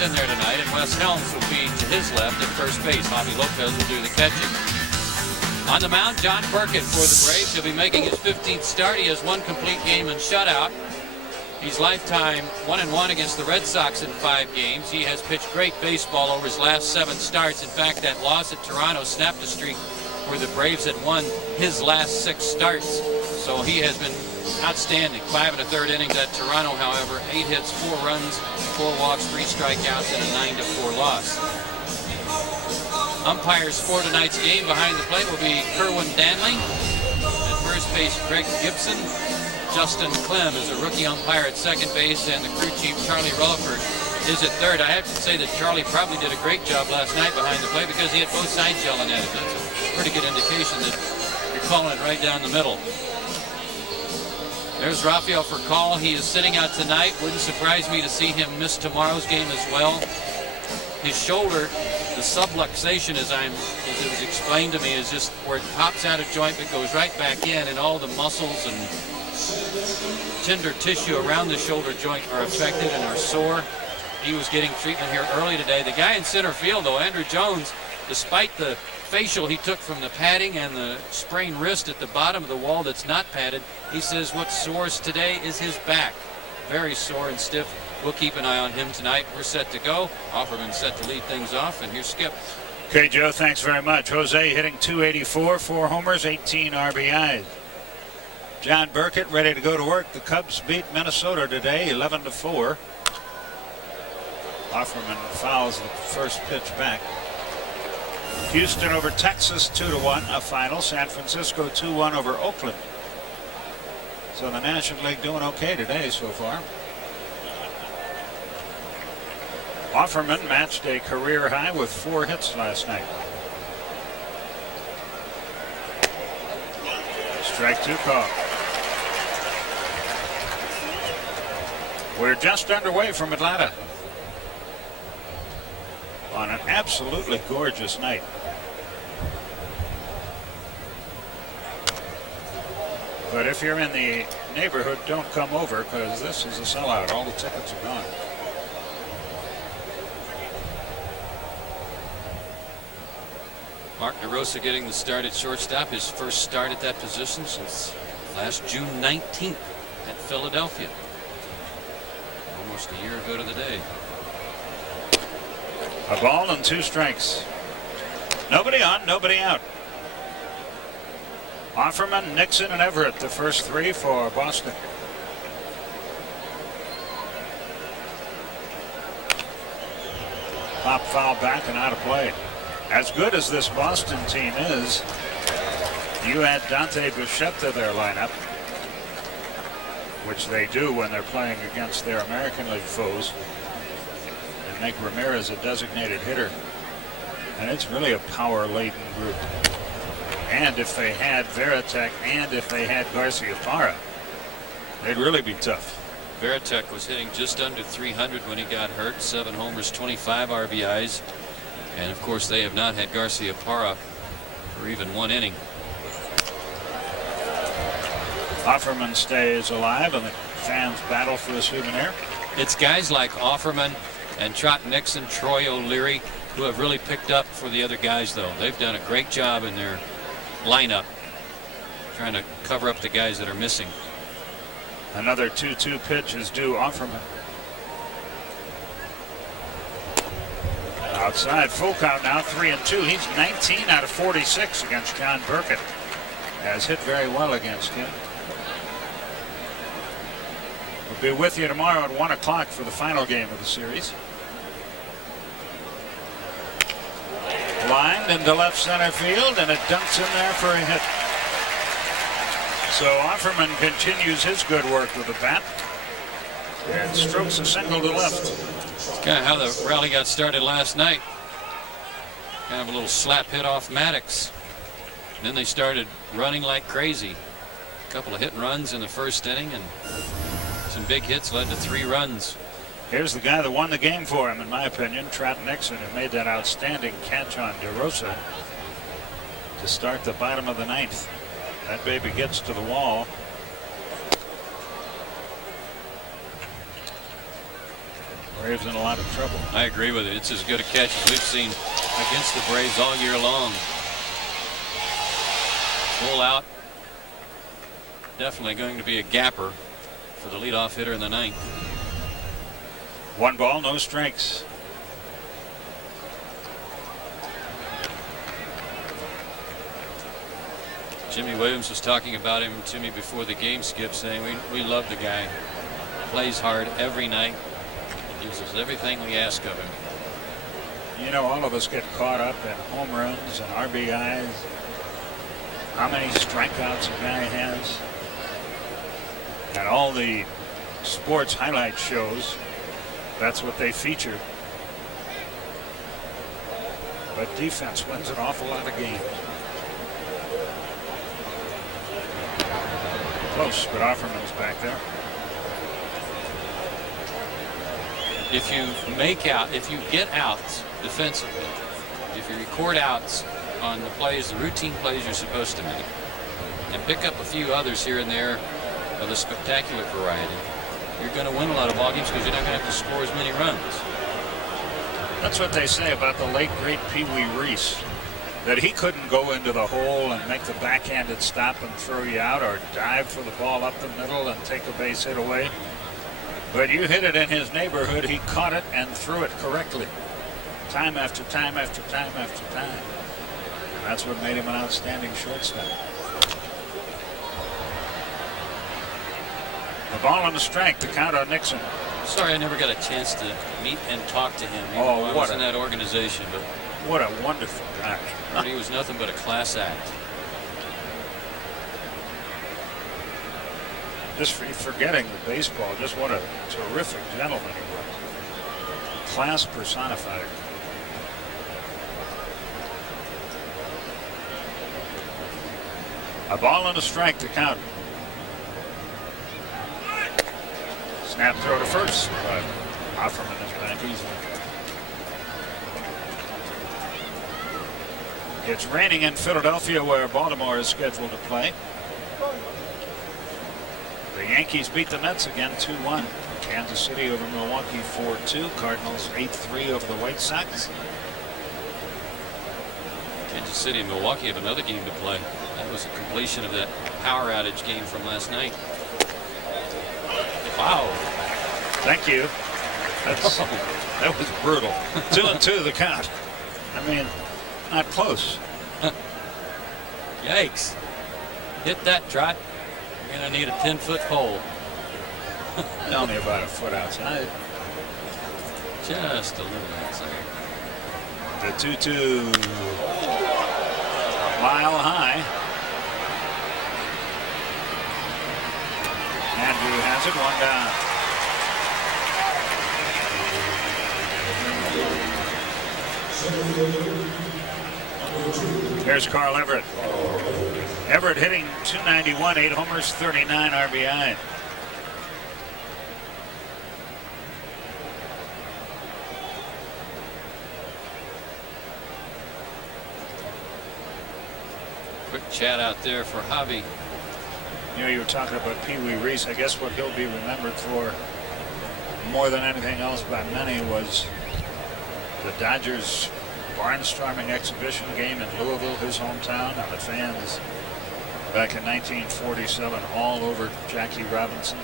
Lopez in there tonight, and Wes Helms will be to his left at first base. Javi Lopez will do the catching. On the mound, John Burkett for the Braves. He'll be making his 15th start. He has one complete game and shutout. He's lifetime 1-1 against the Red Sox in 5 games. He has pitched great baseball over his last 7 starts. In fact, that loss at Toronto snapped the streak where the Braves had won his last 6 starts. So he has been outstanding. 5 1/3 innings at Toronto, however. 8 hits, 4 runs, 4 walks, 3 strikeouts, and a 9-4 loss. Umpires for tonight's game behind the plate will be Kerwin Danley. At first base, Greg Gibson. Justin Clem is a rookie umpire at second base, and the crew chief, Charlie Rutherford, is at third. I have to say that Charlie probably did a great job last night behind the plate because he had both sides yelling at him. That's a pretty good indication that you're calling it right down the middle. There's Rafael Furcal. He is sitting out tonight. Wouldn't surprise me to see him miss tomorrow's game as well. His shoulder, the subluxation, as it was explained to me, is just where it pops out of joint but goes right back in, and all the muscles and tender tissue around the shoulder joint are affected and are sore. He was getting treatment here early today. The guy in center field, though, Andrew Jones, despite the facial he took from the padding and the sprained wrist at the bottom of the wall that's not padded, he says what sores today is his back. Very sore and stiff. We'll keep an eye on him tonight. We're set to go. Offerman set to lead things off, and here's Skip. Okay, Joe, thanks very much. Jose hitting .284, 4 homers, 18 RBIs. John Burkett ready to go to work. The Cubs beat Minnesota today 11-4. Offerman fouls the first pitch back. Houston over Texas 2-1, a final. San Francisco 2-1 over Oakland. So the National League doing okay today so far. Offerman matched a career high with 4 hits last night. Strike 2 call. We're just underway from Atlanta on an absolutely gorgeous night. But if you're in the neighborhood, don't come over because this is a sellout. All the tickets are gone. Mark DeRosa getting the start at shortstop, his first start at that position since last June 19th at Philadelphia. Almost a year ago to the day. A ball and 2 strikes. Nobody on, nobody out. Offerman, Nixon, and Everett, the first 3 for Boston. Pop foul back and out of play. As good as this Boston team is, you add Dante Bichette to their lineup, which they do when they're playing against their American League foes, and make Ramirez a designated hitter. And it's really a power-laden group. And if they had Veritek and if they had Garciaparra, they'd really be tough. Veritek was hitting just under 300 when he got hurt. 7 homers, 25 RBIs. And of course, they have not had Garciaparra for even 1 inning. Offerman stays alive, and the fans battle for the souvenir. It's guys like Offerman and Trot Nixon, Troy O'Leary, who have really picked up for the other guys, though. They've done a great job in their lineup, trying to cover up the guys that are missing. Another 2-2 pitch is due Offerman. Outside, full count now, 3-2. He's 19 out of 46 against John Burkett. Has hit very well against him. We'll be with you tomorrow at 1 o'clock for the final game of the series. Lined into left center field, and it dumps in there for a hit. So Offerman continues his good work with the bat and strokes a single to left. Kind of how the rally got started last night. Kind of a little slap hit off Maddox. Then they started running like crazy. A couple of hit and runs in the first inning, and some big hits led to 3 runs. Here's the guy that won the game for him, in my opinion, Trot Nixon, who made that outstanding catch on DeRosa to start the bottom of the 9th. That baby gets to the wall. Braves in a lot of trouble. I agree with it. It's as good a catch as we've seen against the Braves all year long. Full out. Definitely going to be a gapper for the leadoff hitter in the ninth. 1 ball, no strikes. Jimmy Williams was talking about him to me before the game, Skip, saying we love the guy. Plays hard every night. Gives us everything we ask of him. You know, all of us get caught up in home runs and RBIs. How many strikeouts a guy has. And all the sports highlight shows, that's what they feature. But defense wins an awful lot of games. Close, but Offerman's back there. If you get outs defensively, if you record outs on the plays, the routine plays you're supposed to make, and pick up a few others here and there of the spectacular variety, you're going to win a lot of ball games because you're not going to have to score as many runs. That's what they say about the late great Pee Wee Reese, that he couldn't go into the hole and make the backhanded stop and throw you out, or dive for the ball up the middle and take a base hit away. But you hit it in his neighborhood, he caught it and threw it correctly. Time after time after time after time. And that's what made him an outstanding shortstop. The ball and the strike, the count on Nixon. Sorry I never got a chance to meet and talk to him. Oh, I was in that organization, but what a wonderful guy. he was nothing but a class act. Just forgetting the baseball, just what a terrific gentleman he was. Class personified. A ball and a strike to count. Snap throw to first, but Offerman is back easily. It's raining in Philadelphia, where Baltimore is scheduled to play. The Yankees beat the Mets again 2-1. Kansas City over Milwaukee 4-2. Cardinals 8-3 over the White Sox. Kansas City and Milwaukee have another game to play. That was a completion of that power outage game from last night. Wow. Thank you. That was brutal. 2-2 the count. I mean, not close. Yikes. Hit that, Trot. You're going to need a 10-foot pole. Only about a foot outside. Just a little outside. The 2-2. A mile high. Andrew has it, one down. Here's Carl Everett. Everett hitting .291, 8 homers, 39 RBI. Quick chat out there for Javi. You know, you were talking about Pee Wee Reese. I guess what he'll be remembered for more than anything else by many was the Dodgers barnstorming exhibition game in Louisville, his hometown, and the fans back in 1947 all over Jackie Robinson.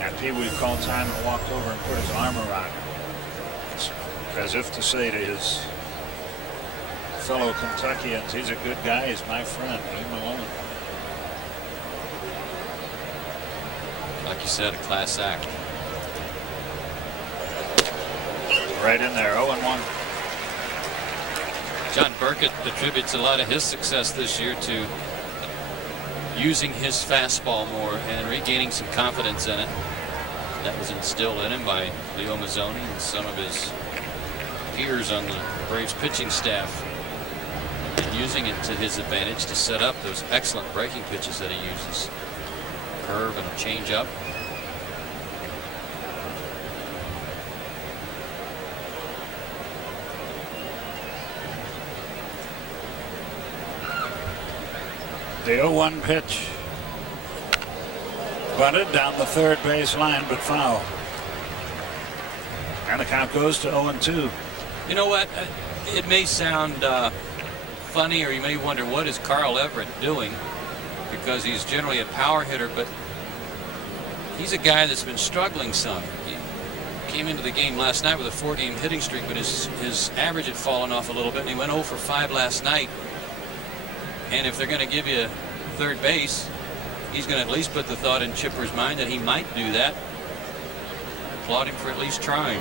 And Pee Wee called time and walked over and put his arm around him, as if to say to his fellow Kentuckians, he's a good guy, he's my friend, leave him alone. Like you said, a class act. Right in there, 0-1. John Burkett attributes a lot of his success this year to using his fastball more and regaining some confidence in it. That was instilled in him by Leo Mazzoni and some of his peers on the Braves pitching staff, and using it to his advantage to set up those excellent breaking pitches that he uses. Curve and a change up. The 0-1 pitch. Bunted down the third base line, but foul. And the count goes to 0-2. You know what? It may sound funny, or you may wonder, what is Carl Everett doing? Because he's generally a power hitter, but he's a guy that's been struggling some. He came into the game last night with a 4-game hitting streak, but his average had fallen off a little bit, and he went 0 for 5 last night. And if they're going to give you third base, he's going to at least put the thought in Chipper's mind that he might do that. Applaud him for at least trying.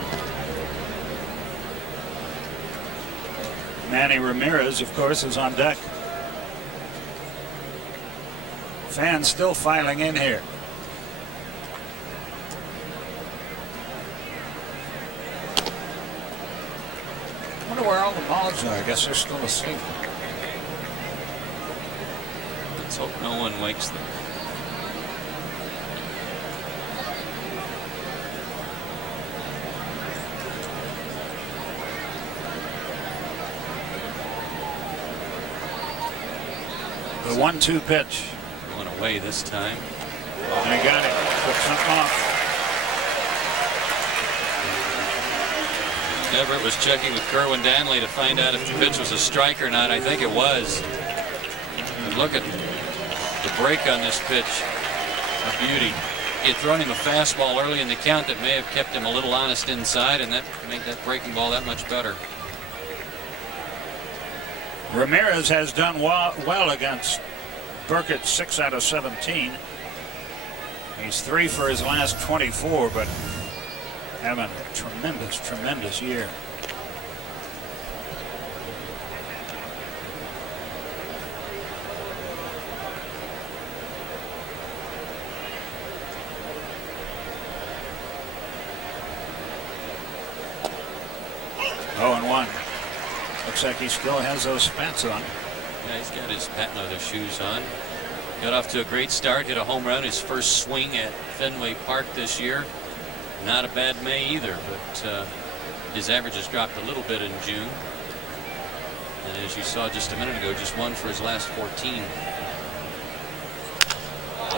Manny Ramirez, of course, is on deck. Fans still filing in here. I wonder where all the balls are. I guess they're still asleep. Let's hope no one wakes them. The 1-2 pitch. Going away this time. They got it. Took something off. Everett was checking with Kerwin Danley to find out if the pitch was a strike or not. I think it was. And look at the break on this pitch. A beauty. He had thrown him a fastball early in the count that may have kept him a little honest inside, and that made that breaking ball that much better. Ramirez has done well against Burkett, 6 out of 17. He's 3 for his last 24, but having a tremendous year. Oh, and 1. Looks like he still has those spats on. Yeah, he's got his patent leather shoes on. Got off to a great start, hit a home run, his first swing at Fenway Park this year. Not a bad May either, but his average has dropped a little bit in June. And as you saw just a minute ago, just 1 for his last 14.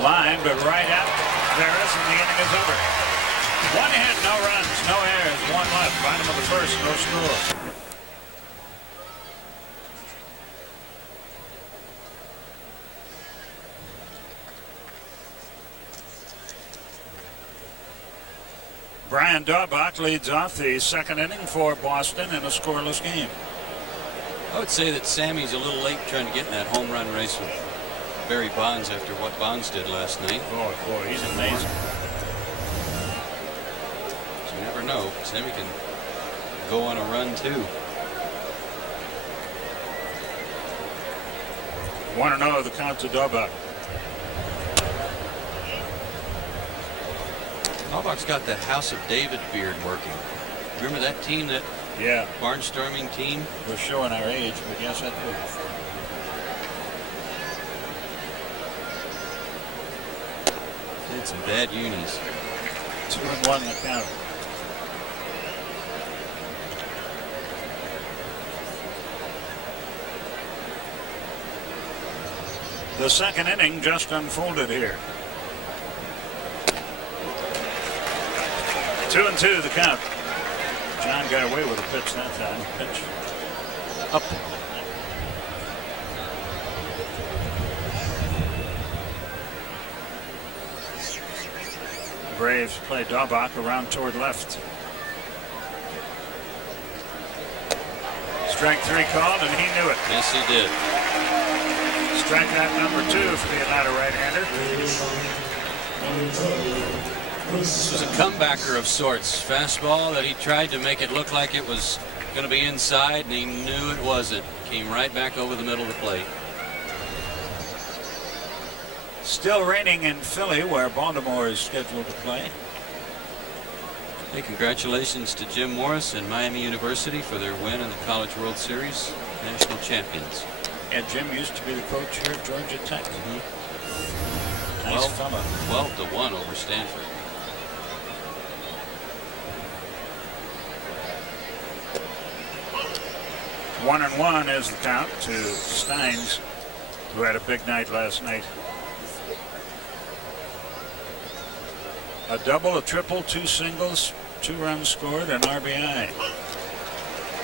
Line, but right out there is, and the inning is over. 1 hit, no runs, no errors, 1 left. Bottom of the first, no score. Brian Daubach leads off the second inning for Boston in a scoreless game. I would say that Sammy's a little late trying to get in that home run race with Barry Bonds after what Bonds did last night. Oh, boy, he's amazing. You never know. Sammy can go on a run, too. 1-0 the count to Daubach. Daubach's got that House of David beard working. Remember that team, that barnstorming team? We're showing our age, but yes, I do. They had some bad unis. 2-1 the count. The second inning just unfolded here. 2-2 the count. John got away with a pitch that time. Pitch up. Braves play Daubach around toward left. Strike 3 called, and he knew it. Yes, he did. Strikeout number 2 for the Atlanta right-hander. This was a comebacker of sorts. Fastball that he tried to make it look like it was going to be inside, and he knew it wasn't. Came right back over the middle of the plate. Still raining in Philly, where Baltimore is scheduled to play. Hey, congratulations to Jim Morris and Miami University for their win in the College World Series. National champions. And Jim used to be the coach here at Georgia Tech. Nice fella. 12-1 over Stanford. One and 1 is the count to Steins, who had a big night last night. A double, a triple, 2 singles, 2 runs scored, and RBI.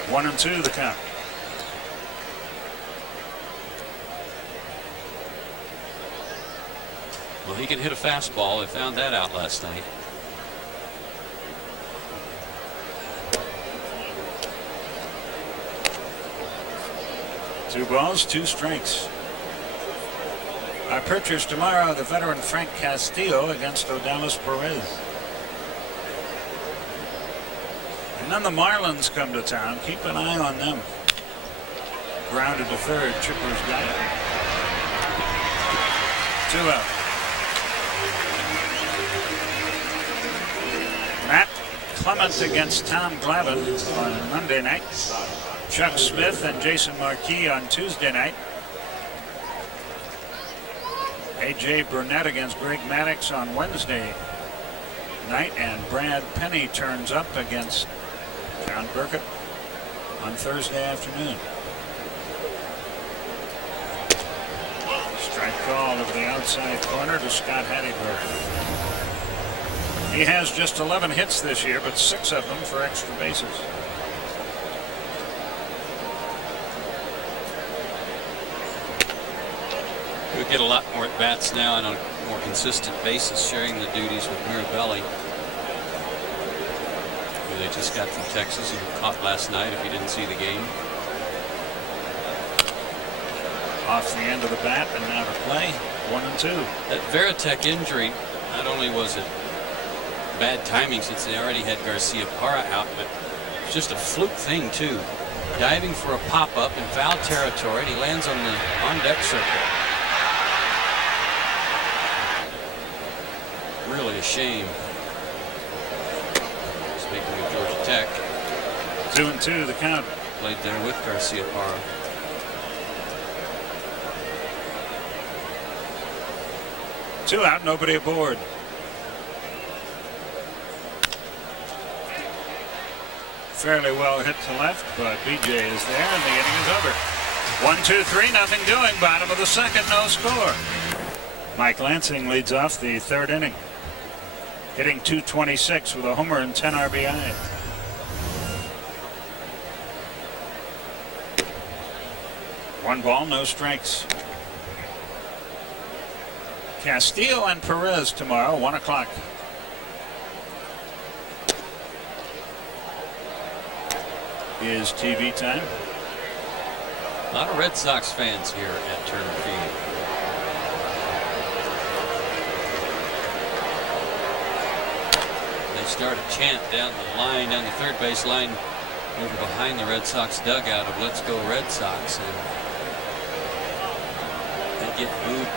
1-2 the count. Well, he can hit a fastball. I found that out last night. Two balls, 2 strikes. Our pitchers tomorrow, the veteran Frank Castillo against Odalis Perez. And then the Marlins come to town. Keep an eye on them. Grounded to third. Chipper's got it. 2 out. Matt Clement against Tom Glavine on Monday night. Chuck Smith and Jason Marquis on Tuesday night. A.J. Burnett against Greg Maddux on Wednesday night, and Brad Penny turns up against John Burkett on Thursday afternoon. Strike call over the outside corner to Scott Hatteberg. He has just 11 hits this year, but 6 of them for extra bases. We get a lot more at bats now on a more consistent basis, sharing the duties with Mirabelli, who they just got from Texas and caught last night if you didn't see the game. Off the end of the bat and now to play. 1-2. That Veritek injury, not only was it bad timing since they already had Garcia Parra out, but it's just a fluke thing too. Diving for a pop-up in foul territory, and he lands on the on-deck circle. Really a shame. Speaking of Georgia Tech. 2-2 the count. Played there with Garcia Parra. Two out, nobody aboard. Fairly well hit to left, but BJ is there, and the inning is over. 1-2-3, nothing doing. Bottom of the second, no score. Mike Lansing leads off the third inning, hitting .226 with a homer and 10 RBI. One ball, no strikes. Castillo and Perez tomorrow, 1 o'clock. Is TV time. A lot of Red Sox fans here at Turner Field. They start a chant down the line, down the third base line, over behind the Red Sox dugout of "Let's Go Red Sox," and they get booed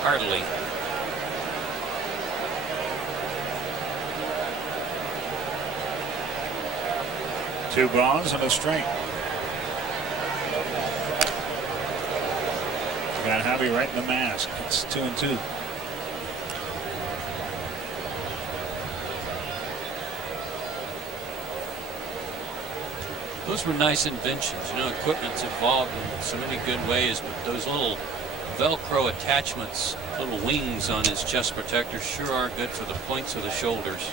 heartily. Two balls and a strike. Got Javi right in the mask. It's 2-2. Those were nice inventions. You know, equipment's evolved in so many good ways, but those little Velcro attachments, little wings on his chest protector, sure are good for the points of the shoulders.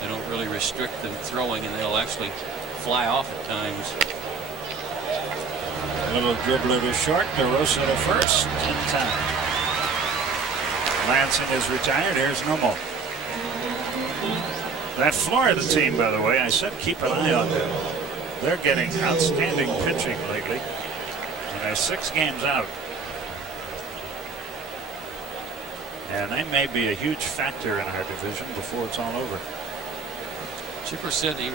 They don't really restrict them throwing, and they'll actually fly off at times. A little dribbler to short, DeRosa to first, in time. Lansing is retired. Here's Nomo. That Florida team, by the way, I said keep an eye on them. They're getting outstanding pitching lately, and they're 6 games out. And they may be a huge factor in our division before it's all over. Chipper said he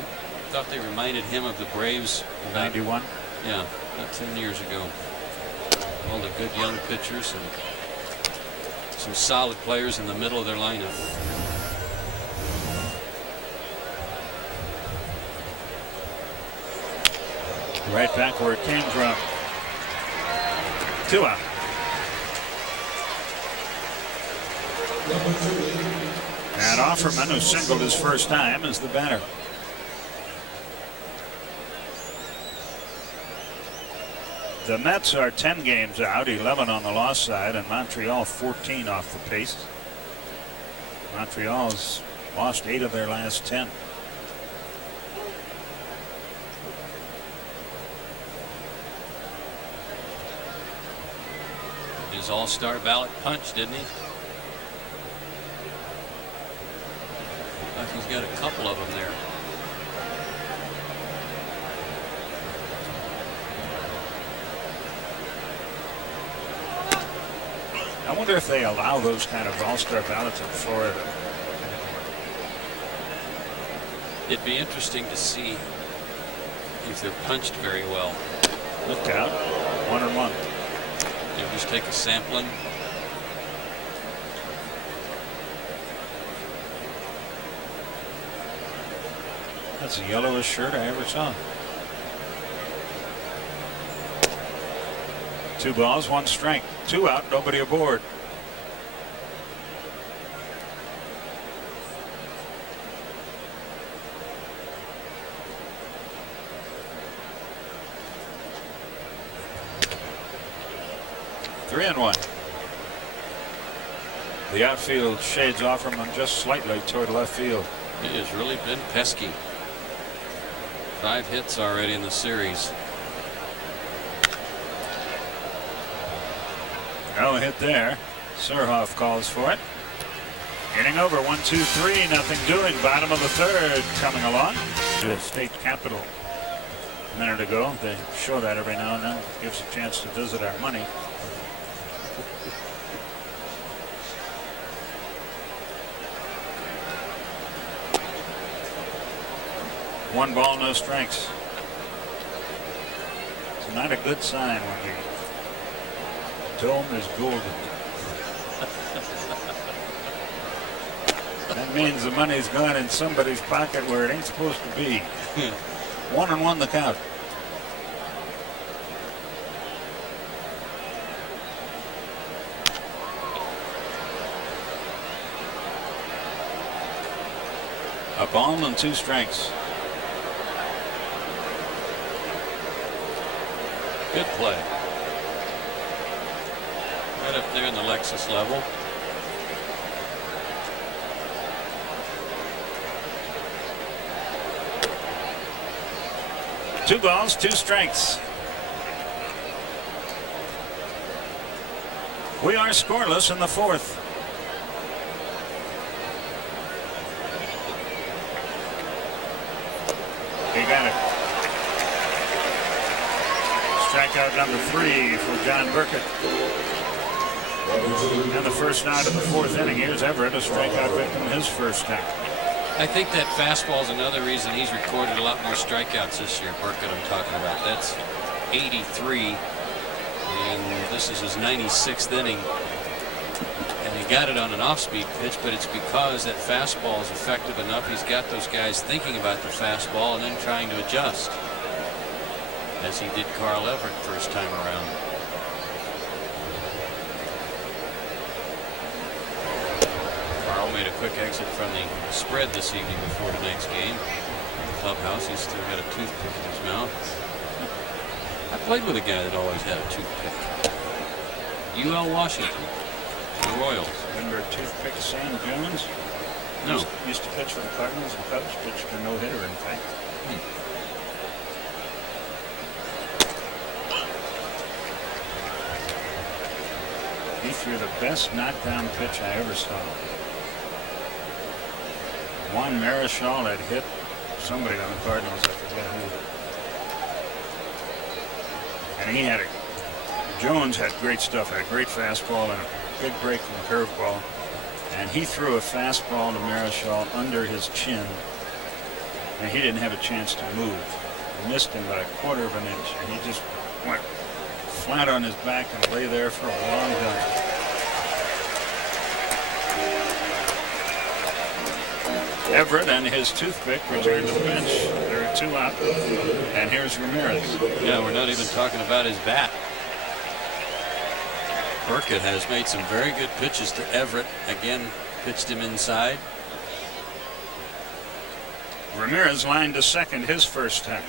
thought they reminded him of the Braves. 91? Yeah, about 10 years ago. All the good young pitchers and some solid players in the middle of their lineup. Right back where it came from. 2 out. And Offerman, who singled his first time, is the batter. The Mets are 10 games out, 11 on the loss side, and Montreal 14 off the pace. Montreal's Lost 8 of their last 10. His all-star ballot punch, didn't he? Like he's got a couple of them there. I wonder if they allow those kind of all-star ballots in Florida. It'd be interesting to see if they're punched very well. Look out. 1-1. You just take a sampling. That's the yellowest shirt I ever saw. 2 balls, 1 strike. 2 out, nobody aboard. Three and 1. The outfield shades off from him just slightly toward left field. It has really been pesky. 5 hits already in the series. No hit there. Surhoff calls for it. Getting over 1-2-3, nothing doing. Bottom of the 3rd coming along. The state capitol a minute ago. They show that every now and then. Gives a chance to visit our money. One ball, no strikes. It's not a good sign when the dome is golden. That means the money's gone in somebody's pocket where it ain't supposed to be. 1-1 the count. A ball and 2 strikes. Good play. Right up there in the Lexus level. Two balls, 2 strikes. We are scoreless in the 4th. He got it. Strikeout number 3 for John Burkett. And the first out of the 4th inning. Here's Everett, a strikeout victim his first time. I think that fastball is another reason he's recorded a lot more strikeouts this year. Burkett, I'm talking about. That's 83, and this is his 96th inning. And he got it on an off-speed pitch, but it's because that fastball is effective enough. He's got those guys thinking about the fastball and then trying to adjust, as he did Carl Everett first time around. Carl made a quick exit from the spread this evening before tonight's game. Clubhouse, he's still got a toothpick in his mouth. I played with a guy that always had a toothpick. UL Washington, the Royals. Remember toothpick Sam Jones? No. Used to pitch for the Cardinals and Cubs, pitched a no-hitter, in fact. He threw the best knockdown pitch I ever saw. Juan Marichal had hit somebody on the Cardinals, I forget who. And he had Jones had great stuff, had a great fastball and a big breaking curveball. And he threw a fastball to Marichal under his chin, and he didn't have a chance to move. He missed him by a quarter of an inch, and he just went flat on his back and lay there for a long time. Everett and his toothpick returned to the bench. There are 2 out, and here's Ramirez. Yeah, we're not even talking about his bat. Burkett has made some very good pitches to Everett. Again, pitched him inside. Ramirez lined to second his first time.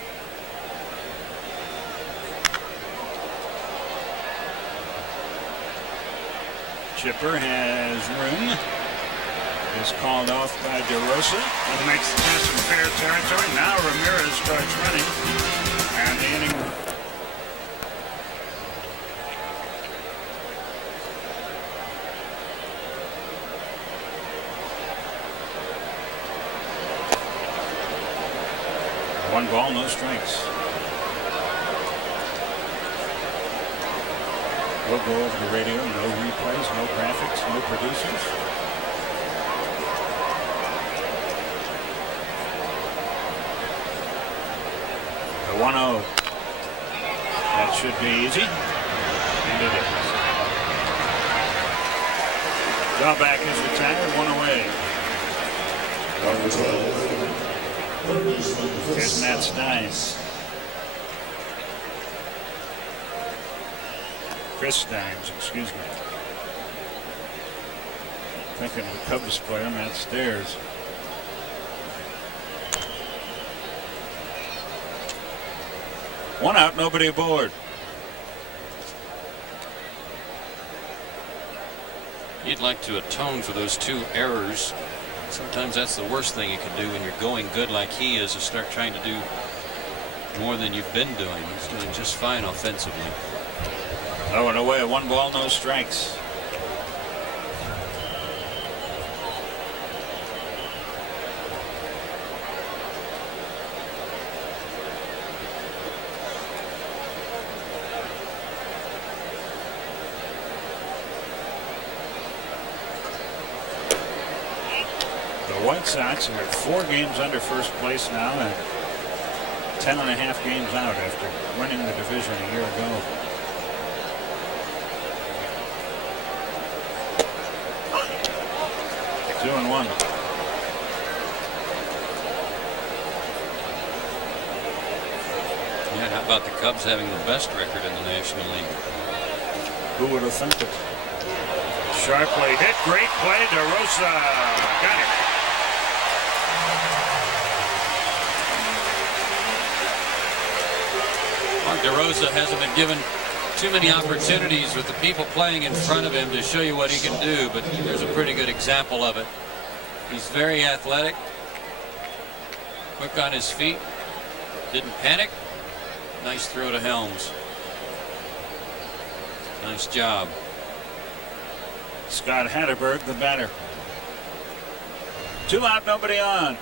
Chipper has room. is called off by DeRosa. That makes the pass in fair territory. Now Ramirez starts running. And the inning. One ball, no strikes. We'll go over the radio. No replays, no graphics, no producers. The 1-0. That should be easy. And it is. Drawback is retired. One away. Here's Matt Stein. Chris Steins, excuse me. Thinking of the Cubs player, Matt Stairs. One out, nobody aboard. You'd like to atone for those 2 errors. Sometimes that's the worst thing you can do when you're going good like he is, to start trying to do more than you've been doing. He's doing just fine offensively. Oh, and away, 1 ball, no strikes. The White Sox are 4 games under first place now and 10.5 games out after winning the division a year ago. Two and one. Yeah, how about the Cubs having the best record in the National League? Who would have thought it? Sharply hit, great play, DeRosa got it. Mark DeRosa hasn't been given too many opportunities with the people playing in front of him to show you what he can do, but there's a pretty good example of it. He's very athletic, quick on his feet, didn't panic. Nice throw to Helms. Nice job. Scott Hatterberg, the batter. 2 out, nobody on.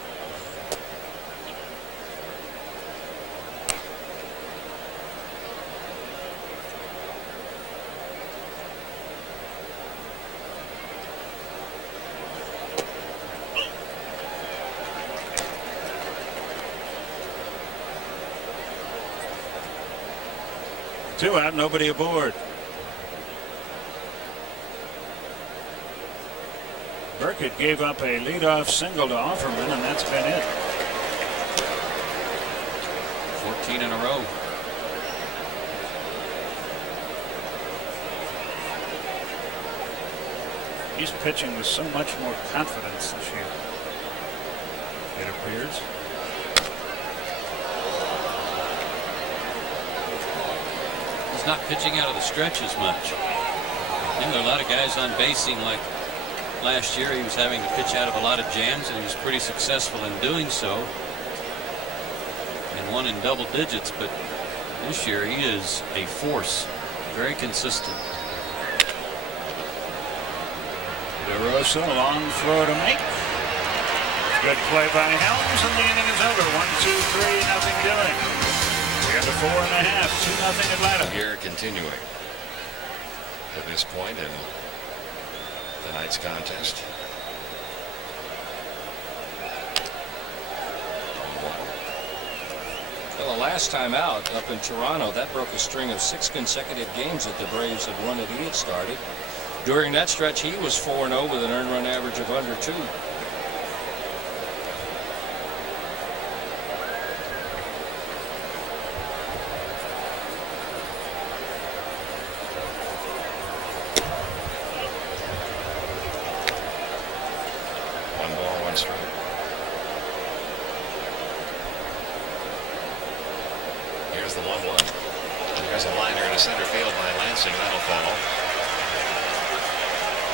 Two out, nobody aboard. Burkett gave up a leadoff single to Offerman, and that's been it. 14 in a row. He's pitching with so much more confidence this year, it appears. He's not pitching out of the stretch as much. You know, there are a lot of guys on basing like last year. He was having to pitch out of a lot of jams, and he was pretty successful in doing so. And won in double digits, but this year he is a force. Very consistent. DeRosa, long throw to make. Good play by Helms, and the inning is over. 1-2-3, nothing doing. We're into 4.5, 2-0 Atlanta. Here continuing at this point in tonight's contest. Well, the last time out up in Toronto, that broke a string of 6 consecutive games that the Braves had won that he had started. During that stretch, he was 4-0 with an earned run average of under 2. Here's the 1-1. There's a liner into center field by Lansing. That'll fall.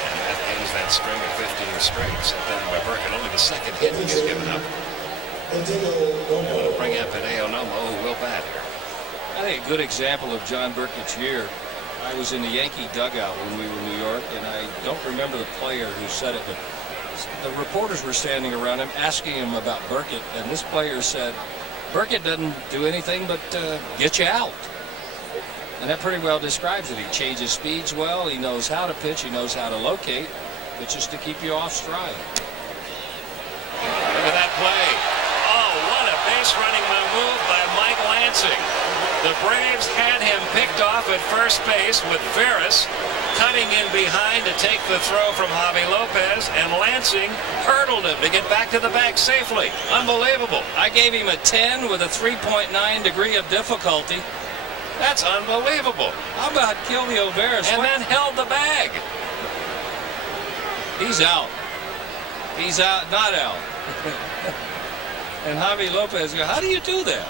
And that ends close that string of 15 straight set down by Burkett. Only the second hit he's given up. Able to bring out Hideo Nomo, who will bat here. I think a good example of John Burkett's year. I was in the Yankee dugout when we were in New York, and I don't remember the player who said it, but the reporters were standing around him asking him about Burkett, and this player said, Burkett doesn't do anything but get you out. And that pretty well describes it. He changes speeds well, he knows how to pitch, he knows how to locate, pitches to keep you off stride. Look at that play. Oh, what a base running move by Mike Lansing. The Braves had him picked off at first base with Veras cutting in behind to take the throw from Javi Lopez, and Lansing hurdled him to get back to the bag safely. Unbelievable. I gave him a 10 with a 3.9 degree of difficulty. That's unbelievable. How about Kilvio Veras? And then held the bag. He's out. He's out, not out. And Javi Lopez, how do you do that?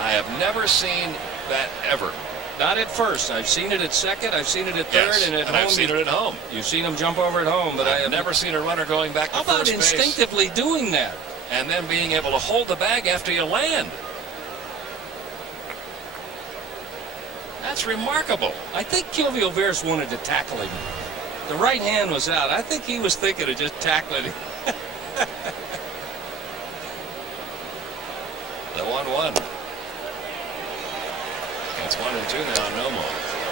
I have never seen that ever. Not at first. I've seen it at second. I've seen it at third, Yes, and at home. I've seen it at home. You've seen him jump over at home, but I have never seen a runner going back to How about first base. instinctively doing that? And then being able to hold the bag after you land. That's remarkable. I think Kilvio Veras wanted to tackle him. The right hand was out. I think he was thinking of just tackling him. The 1-1. It's 1-2 now, Nomo.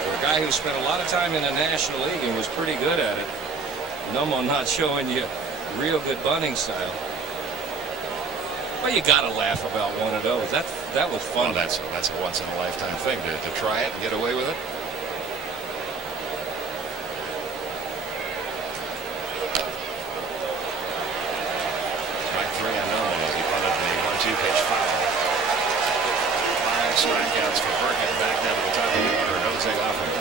For a guy who spent a lot of time in the National League and was pretty good at it, Nomo not showing you real good bunting style. Well, you got to laugh about one of those. That was fun. Well, that's a once-in-a-lifetime thing to try it and get away with it. Strike 3 on Nomo as he punted the 1-2 pitch foul. 5 strikeouts for Burkett back down to the top of the order. No take off him.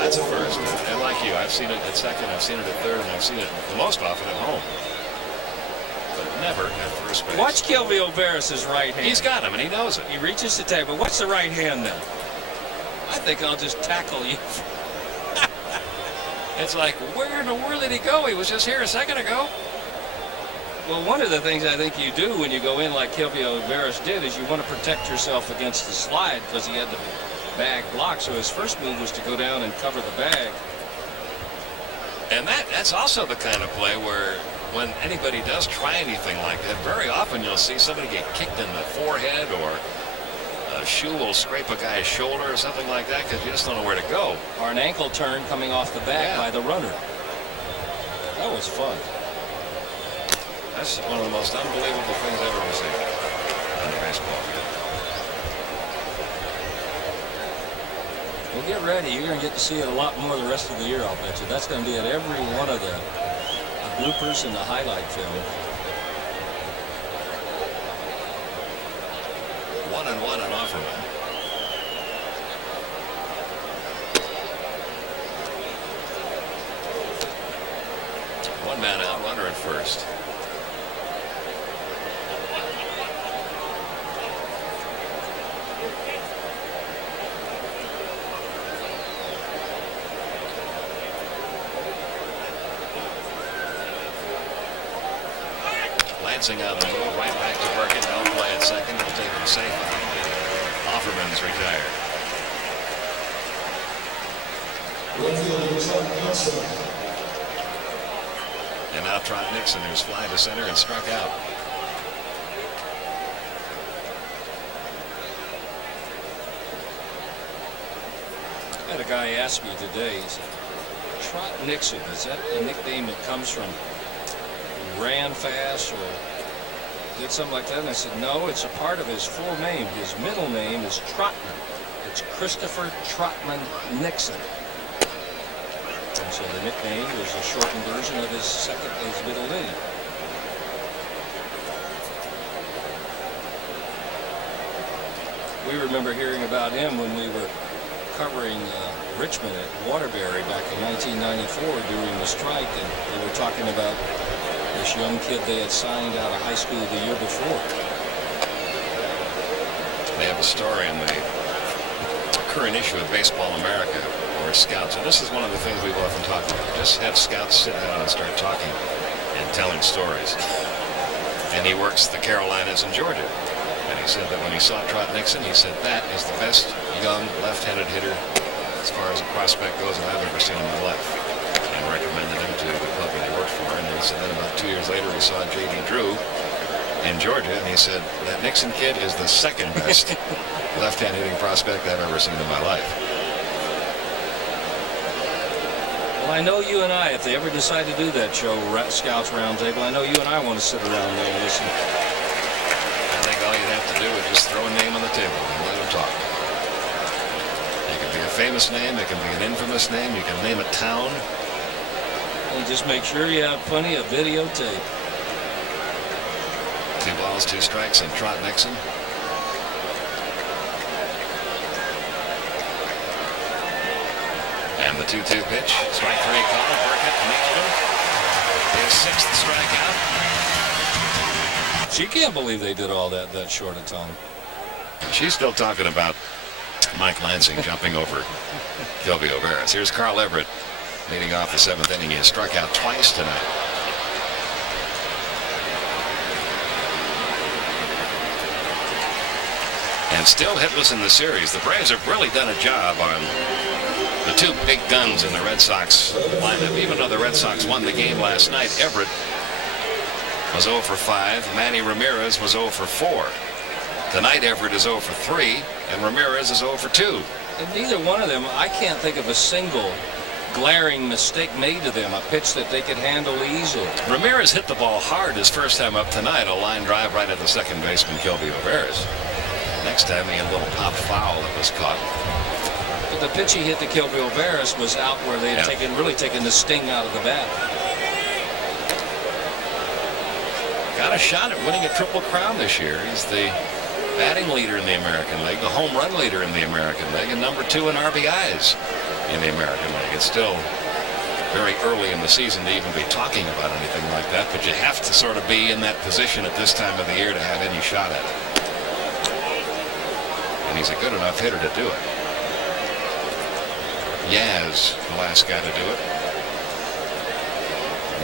That's a first. And like you, I've seen it at second, I've seen it at third, and I've seen it the most often at home. But never at first base. Watch Kilvio Veras' right hand. He's got him, and he knows it. He reaches the table. What's the right hand then? I think I'll just tackle you. It's like, where in the world did he go? He was just here a second ago. Well, one of the things I think you do when you go in like Kilvio Veras did is you want to protect yourself against the slide because he had the bag blocked. So his first move was to go down and cover the bag. And that's also the kind of play where when anybody does try anything like that, very often you'll see somebody get kicked in the forehead, or a shoe will scrape a guy's shoulder or something like that because you just don't know where to go. Or an ankle turn coming off the bag by the runner. That was fun. That's one of the most unbelievable things I've ever seen on a baseball field. Well, get ready. You're going to get to see it a lot more the rest of the year, I'll bet you. That's going to be at every one of the bloopers and the highlight film. 1-1 on Offerman. One man out, runner at first. Lansing on the move, right back to Burkett. No play at second. He'll take him safe. Offerman's retired. And now Trot Nixon, who's fly to center and struck out. I had a guy ask me today, he said, Trot Nixon, is that a nickname that comes from ran fast or did something like that? And I said, no, it's a part of his full name. His middle name is Trotman. It's Christopher Trotman Nixon. And so the nickname was a shortened version of his middle name. We remember hearing about him when we were covering Richmond at Waterbury back in 1994 during the strike, and they were talking about this young kid they had signed out of high school the year before. They have a story in the current issue of Baseball America where scouts, and this is one of the things we've often talked about. Just have scouts sit down and start talking and telling stories. And he works the Carolinas and Georgia. And he said that when he saw Trot Nixon, he said that is the best young left-handed hitter as far as a prospect goes that I've ever seen in my life. And recommended him to the club that he worked for. And he said then about 2 years later he saw J.D. Drew in Georgia, and he said that Nixon kid is the second best left-hand hitting prospect I've ever seen in my life. Well, I know you and I, if they ever decide to do that show, Scouts Roundtable, I know you and I want to sit around there and listen. I think all you'd have to do is just throw a name on the table and let them talk. It can be a famous name, it can be an infamous name, you can name a town. And just make sure you have plenty of videotape. 2 balls, 2 strikes, and Trot Nixon. And the 2-2 pitch. Strike 3 called. Burkett nailed him. His 6th strikeout. She can't believe they did all that short a time. She's still talking about Mike Lansing jumping over Gilby O'Veras. Here's Carl Everett leading off the 7th inning. He has struck out twice tonight. And still hitless in the series. The Braves have really done a job on the 2 big guns in the Red Sox lineup. Even though the Red Sox won the game last night, Everett was 0 for 5. Manny Ramirez was 0 for 4. Tonight, Everett is 0 for 3, and Ramirez is 0 for 2. And neither one of them, I can't think of a single glaring mistake made to them, a pitch that they could handle easily. Ramirez hit the ball hard his first time up tonight, a line drive right at the second baseman, Gilby O'Veras. Next time he had a little pop foul that was caught. But the pitch he hit to Gilby O'Veras was out where they had really taken the sting out of the bat. Got a shot at winning a Triple Crown this year. He's the batting leader in the American League, the home run leader in the American League, and number 2 in RBIs in the American League. It's still very early in the season to even be talking about anything like that, but you have to sort of be in that position at this time of the year to have any shot at it. And he's a good enough hitter to do it. Yaz, the last guy to do it.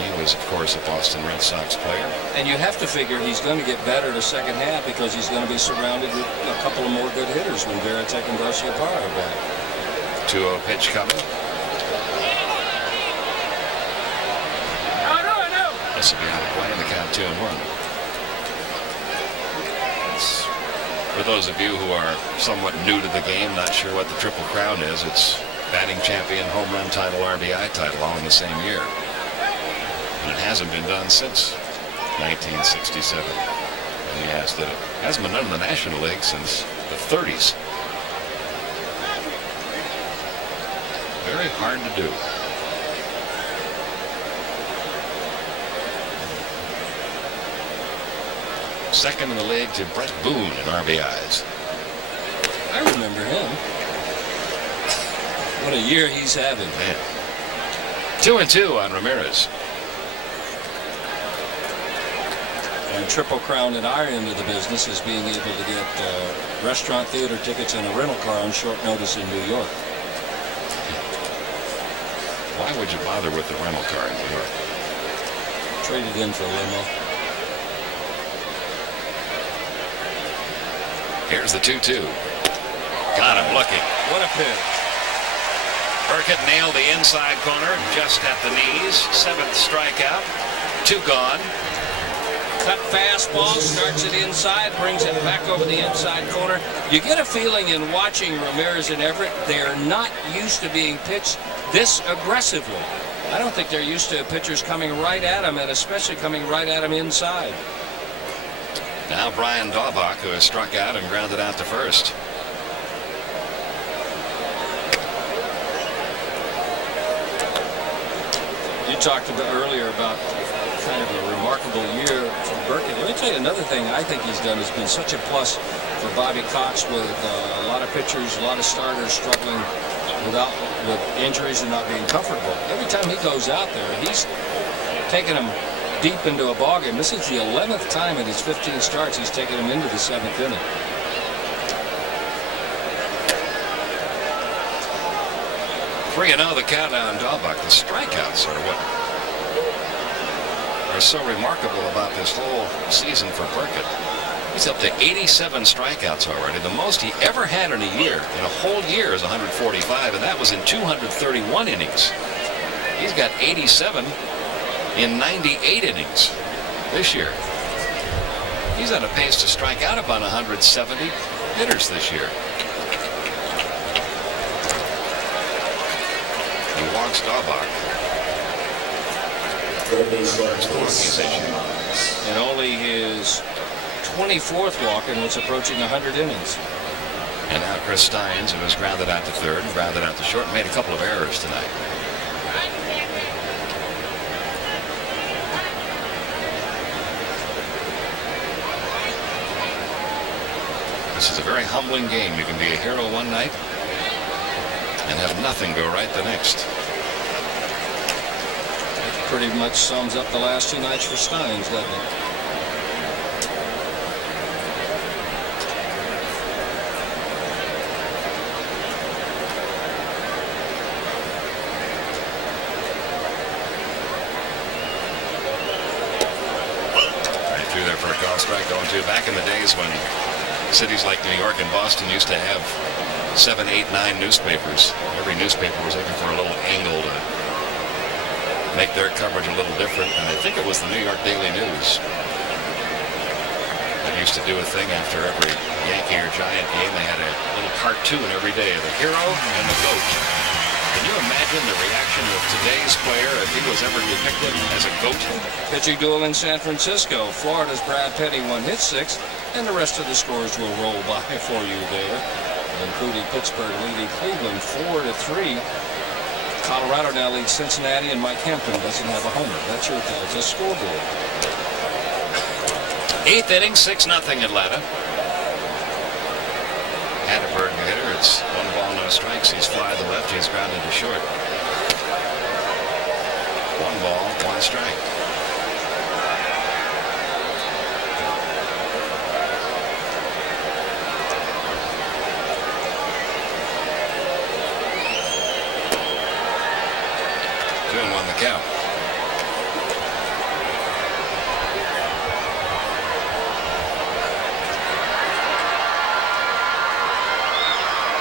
He was, of course, a Boston Red Sox player. And you have to figure he's going to get better the second half because he's going to be surrounded with a couple of more good hitters when Varitek and Garciaparra are back. 2-0 pitch coming. This will be out of play in the count 2-1. For those of you who are somewhat new to the game, not sure what the Triple Crown is, it's batting champion, home run title, RBI title, all in the same year. And it hasn't been done since 1967. And he has did it. Hasn't been done in the National League since the 30s. Very hard to do. Second in the league to Brett Boone in RBIs. I remember him. What a year he's having. Man. 2-2 on Ramirez. And Triple Crown at our end of the business is being able to get restaurant, theater tickets and a rental car on short notice in New York. Why would you bother with the rental car in New York? Trade it in for a limo. Here's the 2-2. Got him looking. What a pitch. Burkett nailed the inside corner just at the knees. 7th strikeout. 2 gone. Cut fastball, starts it inside, brings it back over the inside corner. You get a feeling in watching Ramirez and Everett, they're not used to being pitched this aggressively. I don't think they're used to pitchers coming right at them, and especially coming right at them inside. Now Brian Daubach, who has struck out and grounded out to first. You talked about earlier about kind of a remarkable year for Burkett. Let me tell you another thing I think he's done has been such a plus for Bobby Cox with a lot of pitchers, a lot of starters struggling with injuries and not being comfortable. Every time he goes out there, he's taking them deep into a ballgame. This is the 11th time in his 15 starts he's taken them into the 7th inning. 3-0 the countdown, Dahlbach. The strikeouts are what are so remarkable about this whole season for Burkett. He's up to 87 strikeouts already. The most he ever had in a year, in a whole year, is 145, and that was in 231 innings. He's got 87 in 98 innings this year. He's on a pace to strike out about 170 hitters this year. He walks Dahlbach. And only his 24th walk in what's approaching 100 innings. And now Chris Steins, who was grounded out to third and grounded out to short, made a couple of errors tonight. This is a very humbling game. You can be a hero one night and have nothing go right the next. That pretty much sums up the last 2 nights for Steins, doesn't it? Right through there for a call strike, 0-2. Back in the days when cities like New York and Boston used to have 7, 8, 9 newspapers. Every newspaper was looking for a little angle to make their coverage a little different. And I think it was the New York Daily News that used to do a thing after every Yankee or Giant game. They had a little cartoon every day of the hero and the goat. Can you imagine the reaction of today's player if he was ever depicted as a goat? Pitching duel in San Francisco. Florida's Brad Petty won his 6th, and the rest of the scores will roll by for you there, including Pittsburgh leading Cleveland 4-3. Colorado now leads Cincinnati, and Mike Hampton doesn't have a homer. That's your Delta scoreboard. 8th inning, 6-0 Atlanta. Hatterberg, the hitter. It's 1 ball, no strikes. He's fly to the left. He's grounded to short. 1 ball, 1 strike. The count.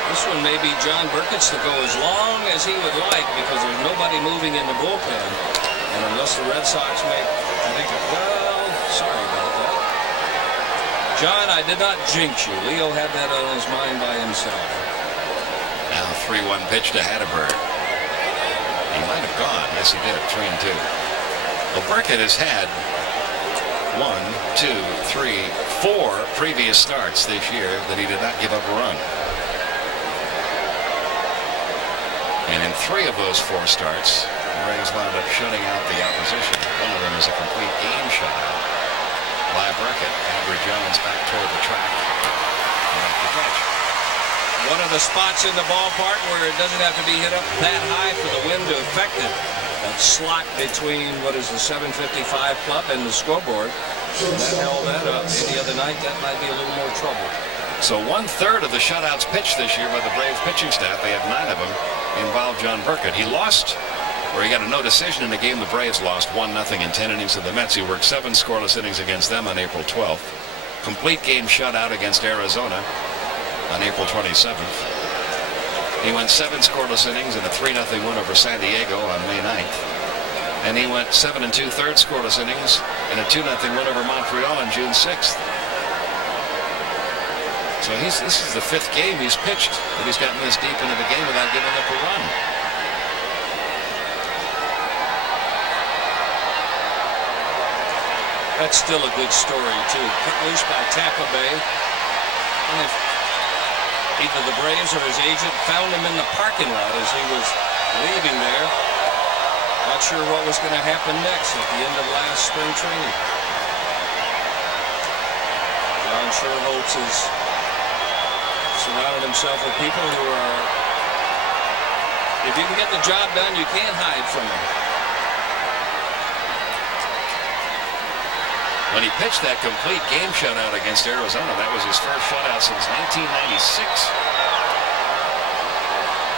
This one may be John Burkett's to go as long as he would like, because there's nobody moving in the bullpen. And unless the Red Sox make, I think, well, sorry about that. John, I did not jinx you. Leo had that on his mind by himself. Now 3-1 pitch to Hatterberg. He might have gone. Yes, he did. 3-2. Well, Burkett has had 1, 2, 3, 4 previous starts this year that he did not give up a run. And in 3 of those 4 starts, the Braves wound up shutting out the opposition. One of them is a complete game shutout by Burkett. Andrew Jones back toward the track. The catch. One of the spots in the ballpark where it doesn't have to be hit up that high for the wind to affect it. That slot between what is the 755 club and the scoreboard. That held that up. Any other night, that might be a little more trouble. So 1/3 of the shutouts pitched this year by the Braves pitching staff, they have 9 of them, involved John Burkett. He lost, or he got a no decision in the game the Braves lost 1-0 in 10 innings of the Mets. He worked 7 scoreless innings against them on April 12th. Complete game shutout against Arizona on April 27th. He went 7 scoreless innings in a 3-0 win over San Diego on May 9th. And he went 7 2/3 scoreless innings in a 2-0 win over Montreal on June 6th. So this is the 5th game he's pitched that he's gotten this deep into the game without giving up a run. That's still a good story, too. Cut loose by Tampa Bay. And if either the Braves or his agent found him in the parking lot as he was leaving there, not sure what was going to happen next at the end of last spring training. John Sherholtz has surrounded himself with people who are, if you can get the job done, you can't hide from them. When he pitched that complete game shutout against Arizona, that was his first shutout since 1996.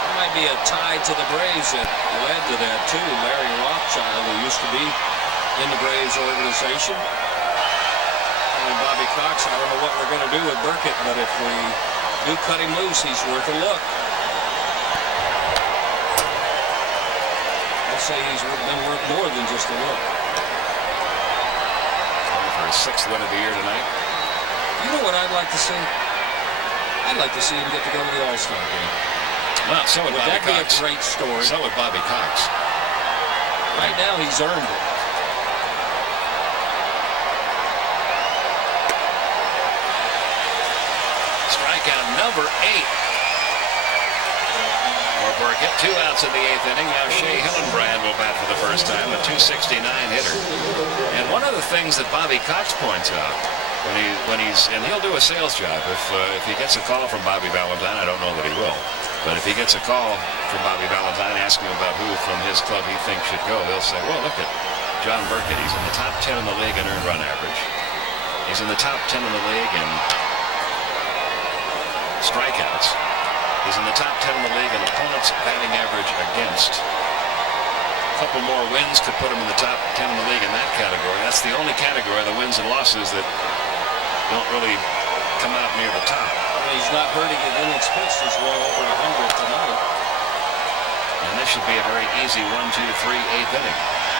It might might be a tie to the Braves that led to that, too. Larry Rothschild, who used to be in the Braves organization. And Bobby Cox, I don't know what we're going to do with Burkett, but if we do cut him loose, he's worth a look. I'd say he's been worth more than just a look. For his 6th win of the year tonight. You know what I'd like to see? I'd like to see him get to go to the All-Star game. Well, so would Bobby That'd be a Cox. great story. So would Bobby Cox. Right now, he's earned it. Strikeout number 8 for Burkett. 2 outs in the 8th inning. Now Shea Hillenbrand will bat for the first time, a .269 hitter. And one of the things that Bobby Cox points out when he's and he'll do a sales job if he gets a call from Bobby Valentine. I don't know that he will, but if he gets a call from Bobby Valentine asking about who from his club he thinks should go, he'll say, well, look at John Burkett. He's in the top 10 in the league in earned run average. He's in the top 10 in the league in strikeouts. He's in the top 10 in the league in opponents' batting average against. A couple more wins could put him in the top 10 in the league in that category. That's the only category, the wins and losses, that don't really come out near the top. He's not hurting in innings pitched. He's well over 100 tonight. And this should be a very easy 1, 2, 3, 8th inning.